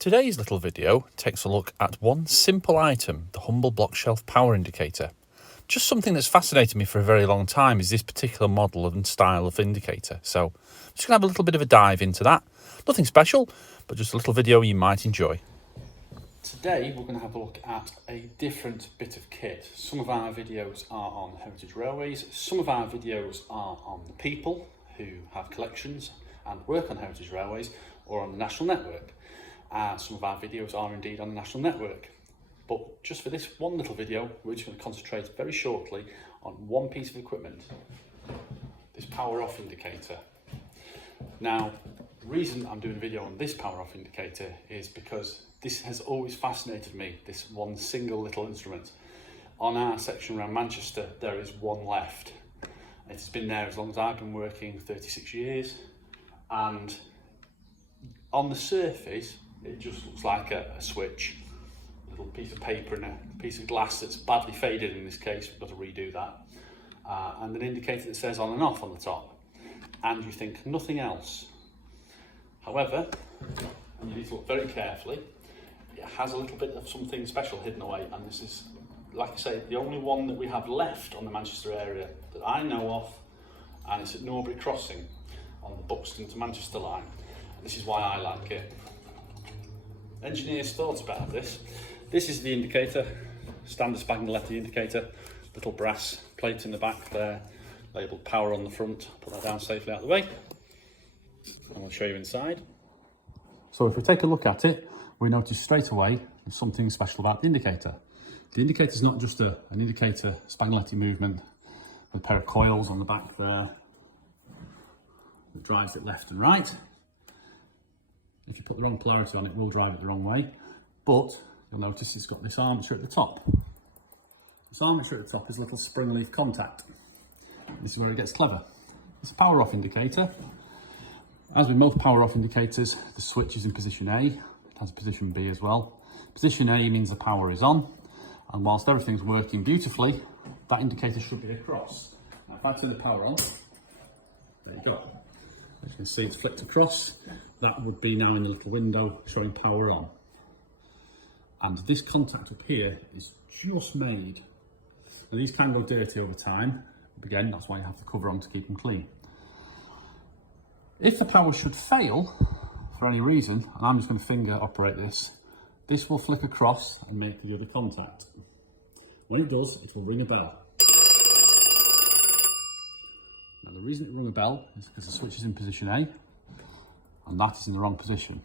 Today's little video takes a look at one simple item, the humble block shelf power indicator. Just something that's fascinated me for a very long time is this particular model and style of indicator. So I'm just going to have a little bit of a dive into that. Nothing special, but just a little video you might enjoy. Today we're going to have a look at a different bit of kit. Some of our videos are on heritage railways, some of our videos are on the people who have collections and work on heritage railways or on the national network. Some of our videos are indeed on the national network. But just for this one little video, we're just going to concentrate very shortly on one piece of equipment, this power off indicator. Now, the reason I'm doing a video on this power off indicator is because this has always fascinated me, this one single little instrument. On our section around Manchester, there is one left. It's been there as long as I've been working, 36 years. And on the surface, it just looks like a switch. A little piece of paper and a piece of glass that's badly faded in this case. We've got to redo that. And an indicator that says on and off on the top. And you think nothing else. However, and you need to look very carefully, it has a little bit of something special hidden away, and this is, like I say, the only one that we have left on the Manchester area that I know of, and it's at Norbury Crossing on the Buxton to Manchester line. This is why I like it. Engineers thought about this. This is the indicator, standard Spagnoletti indicator, little brass plate in the back there, labelled power on the front. Put that down safely out of the way, and I'll show you inside. So if we take a look at it, we notice straight away there's something special about the indicator. The indicator is not just an indicator Spagnoletti movement with a pair of coils on the back there that drives it left and right. If you put the wrong polarity on, it will drive it the wrong way. But you'll notice it's got this armature at the top. This armature at the top is a little spring leaf contact. This is where it gets clever. It's a power off indicator. As with most power off indicators, the switch is in position A. It has position B as well. Position A means the power is on, and whilst everything's working beautifully, that indicator should be across. Now if I turn the power on, there you go. As you can see, it's flicked across. That would be now in the little window showing power on. And this contact up here is just made. Now these can go dirty over time. Again, that's why you have the cover on to keep them clean. If the power should fail for any reason, and I'm just going to finger operate this, this will flick across and make the other contact. When it does, it will ring a bell. Now the reason it rung a bell is because the switch is in position A, and that is in the wrong position.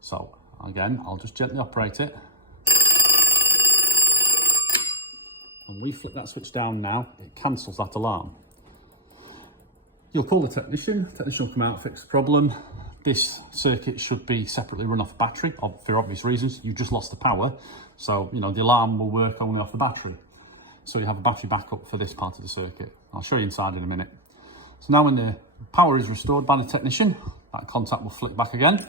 So again, I'll just gently operate it. When we flip that switch down now, it cancels that alarm. You'll call the technician will come out, fix the problem. This circuit should be separately run off battery, for obvious reasons. You've just lost the power, so the alarm will work only off the battery. So you have a battery backup for this part of the circuit. I'll show you inside in a minute. So now when the power is restored by the technician, that contact will flick back again.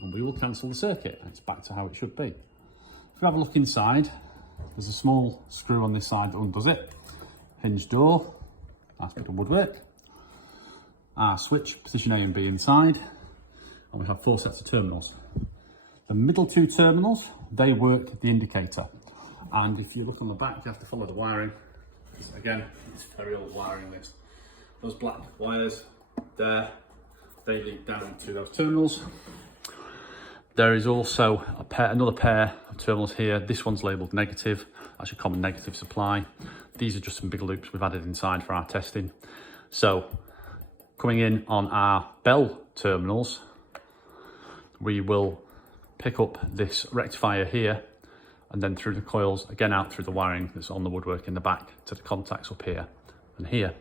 And we will cancel the circuit. It's back to how it should be. If we have a look inside, there's a small screw on this side that undoes it. Hinge door, nice bit of woodwork. Our switch, position A and B inside. And we have 4 sets of terminals. The middle 2 terminals, they work the indicator. And if you look on the back, you have to follow the wiring. Again, it's very old wiring this. Those black wires there, they lead down to those terminals. There is also another pair of terminals here. This one's labelled negative, that's your common negative supply. These are just some big loops we've added inside for our testing. So, coming in on our bell terminals, we will pick up this rectifier here, and then through the coils, again out through the wiring that's on the woodwork in the back to the contacts up here and here.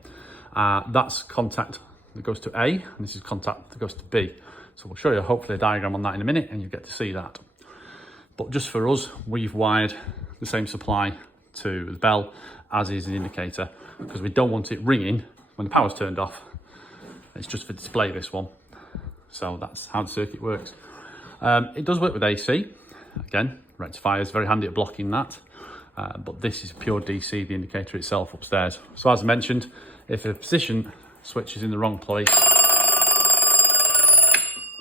That's contact that goes to A, and this is contact that goes to B. So we'll show you hopefully a diagram on that in a minute, and you get to see that. But just for us, we've wired the same supply to the bell as is the indicator, because we don't want it ringing when the power's turned off. It's just for display, this one. So that's how the circuit works. It does work with AC. Again, rectifier is very handy at blocking that. But this is pure DC, the indicator itself upstairs. So as I mentioned, if a position switch is in the wrong place,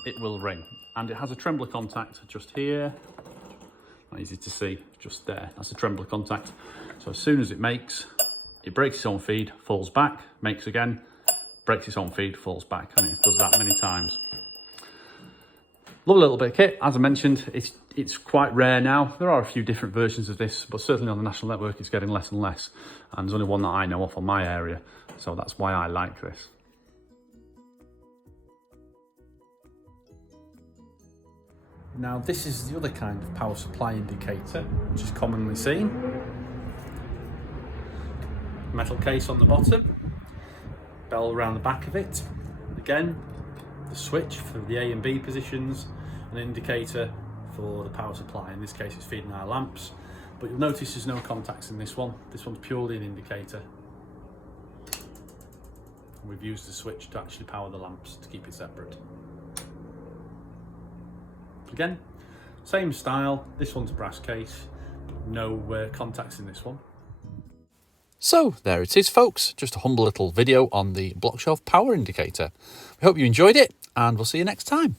it will ring. And it has a trembler contact just here. Not easy to see, just there. That's a trembler contact. So as soon as it makes, it breaks its own feed, falls back, makes again, breaks its own feed, falls back, and it does that many times. Lovely little bit of kit. As I mentioned, it's quite rare now. There are a few different versions of this, but certainly on the national network it's getting less and less. And there's only one that I know of on my area, so that's why I like this. Now this is the other kind of power supply indicator, which is commonly seen. Metal case on the bottom, bell around the back of it. Again, the switch for the A and B positions, an indicator for the power supply. In this case it's feeding our lamps, but you'll notice there's no contacts in this one. This one's purely an indicator. We've used the switch to actually power the lamps to keep it separate. Again, same style, this one's a brass case, but no contacts in this one. So there it is, folks, just a humble little video on the blockshelf power indicator. We hope you enjoyed it, and we'll see you next time.